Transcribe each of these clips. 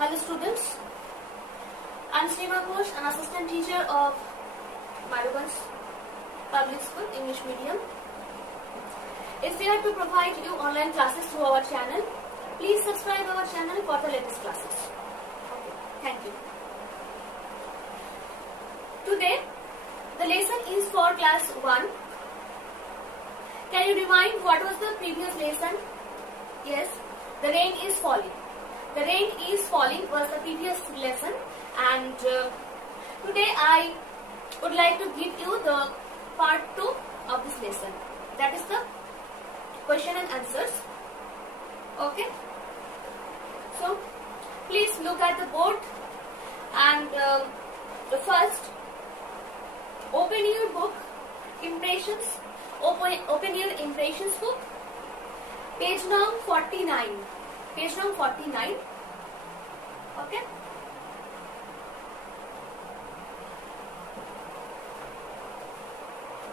Hello students, I am Srima Ghosh, an assistant teacher of Madhuban's Public School English Medium. It's here to provide you online classes through our channel. Please subscribe our channel for the latest classes. Okay, thank you. Today, the lesson is for class 1. Can you remind what was the previous lesson? Yes, the rain is falling. The rain is falling was the previous lesson, and today I would like to give you the part 2 of this lesson. That is the question and answers. Okay. So please look at the board and first open your book, impressions. Open your impressions book. Page number 49. Page number 49. Okay.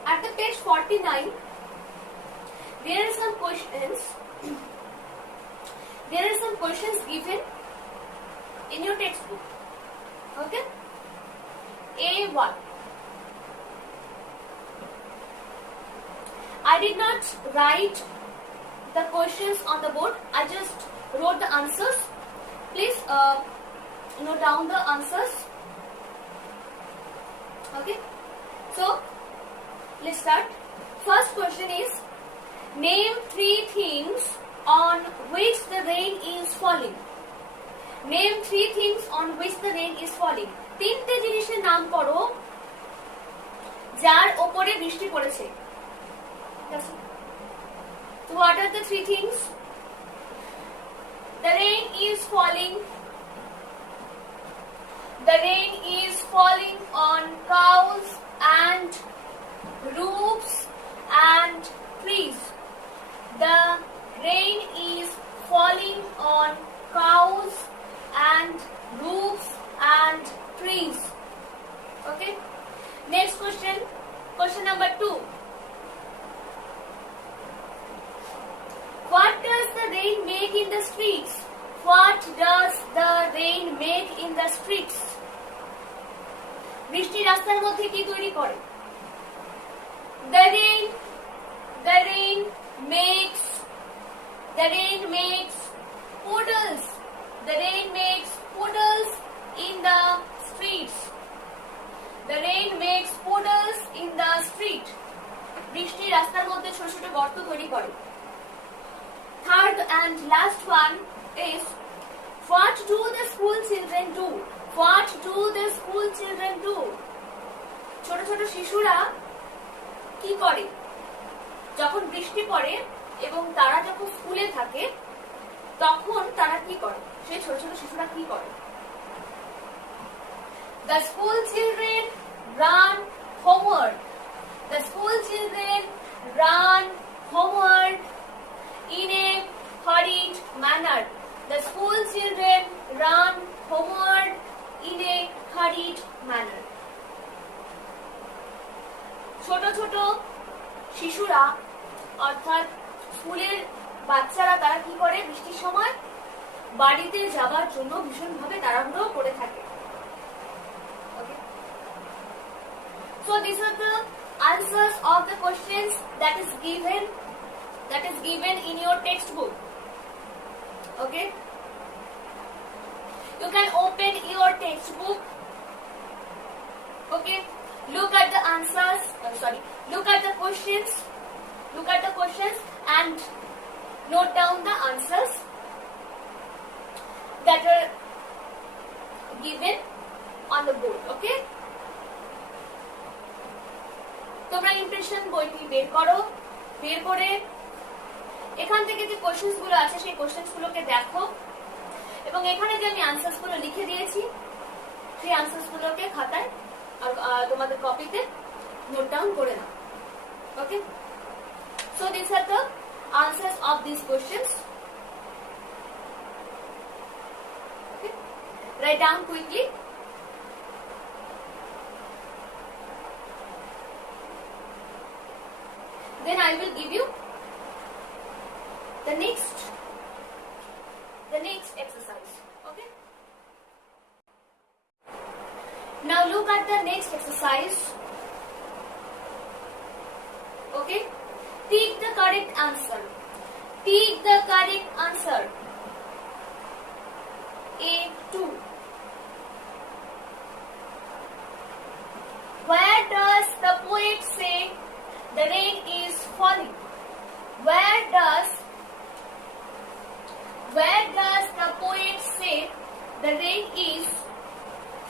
At the page 49, there are some questions. There are some questions given in your textbook. Okay. A1. I did not write the questions on the board. I just wrote the answers. Please note down the answers. Okay. So let's start. First question is, name 3 things on which the rain is falling. Name 3 things on which the rain is falling. 3টে জিনিসের নাম করো যার উপরে বৃষ্টি পড়েছে. So what are the 3 things? The rain is falling. The rain is falling on cows and roofs and trees. The rain is falling on cows and roofs and trees. Okay. Next question. Question number 2. What does the rain make in the streets? What does the rain make in the streets? বৃষ্টি রাস্তার মধ্যে কি তৈরি করে? The rain makes puddles. The rain makes puddles in the streets. The rain makes puddles in the street. বৃষ্টি রাস্তার মধ্যে ছোট ছোট গর্ত তৈরি করে. Third and last one is, what do the school children do? What do the school children do? ছোট ছোট শিশুরা কি করে যখন বৃষ্টি পড়ে এবং তারা যখন স্কুলে থাকে তখন তারা কি করে? সেই ছোট ছোট শিশুরা কি করে? The school children run homeward. The school children run homeward in a hurried manner. The school children run homeward in a hurried manner. ছোট ছোট শিশুরা অর্থাৎ স্কুলের বাচ্চারা তারা কি করে বৃষ্টির সময় বাড়িতে যাবার জন্য ভীষণভাবে তাড়াহুড়ো করে থাকে. Okay. So these are the answers of the questions that is given in your textbook. Okay. You can open your textbook. Okay. Look at the answers. Look at the questions. Look at the questions and note down the answers that are given on the board. Okay. তোমরা impression বইটি বের করো. বের করে এখান থেকে যে questions গুলো আছে সেই কোশ্চেন্স গুলোকে দেখো এবং এখানে যে আমি আনসারস গুলো লিখে দিয়েছি সেই আনসারস গুলোকে খাতায় আর তোমাদের কপিতে নোট ডাউন করে নাও. Okay. So this are the answers of this questions. Okay. Write down quickly. Then I will give you the next exercise. Okay. Now look at the next exercise. Okay. Take the correct answer. Take the correct answer. A2. Where does the poet say the rain is falling? Where does the poet say the rain is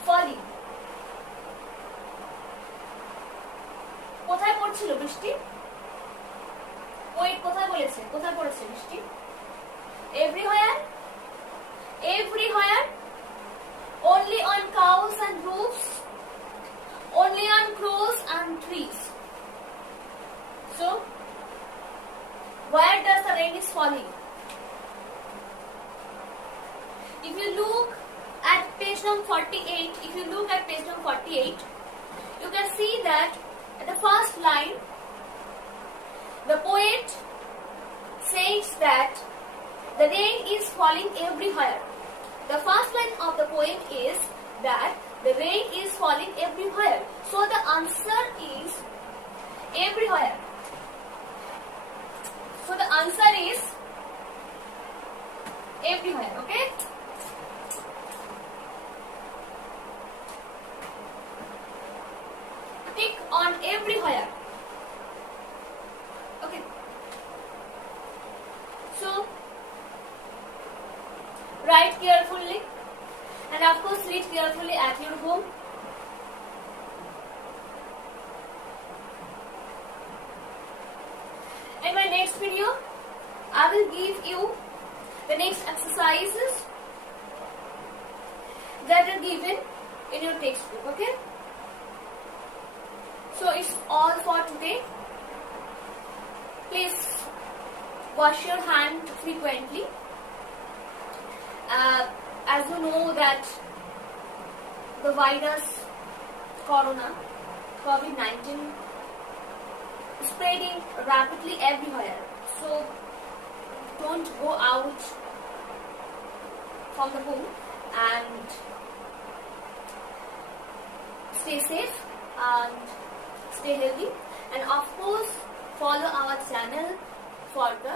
falling? কোথায় পড়ছিল বৃষ্টি? Poet কোথায় বলেছে? কোথায় পড়েছে বৃষ্টি? Everywhere? Everywhere? Only on cows and roofs? Only on crows and trees? So, where does the rain is falling? If you look at page number 48, you can see that at the first line, the poet says that the rain is falling everywhere. The first line of the poem is that the rain is falling everywhere. So the answer is everywhere. So the answer is everywhere. Okay. Tick on everywhere. Okay. So write carefully and of course read carefully at your home. In my next video, I will give you the next exercises that are given in your textbook. Okay. So it's all for today. Please wash your hand frequently. As you know that the virus corona COVID-19 is spreading rapidly everywhere. So don't go out from the home and stay safe and stay healthy, and of course follow our channel for the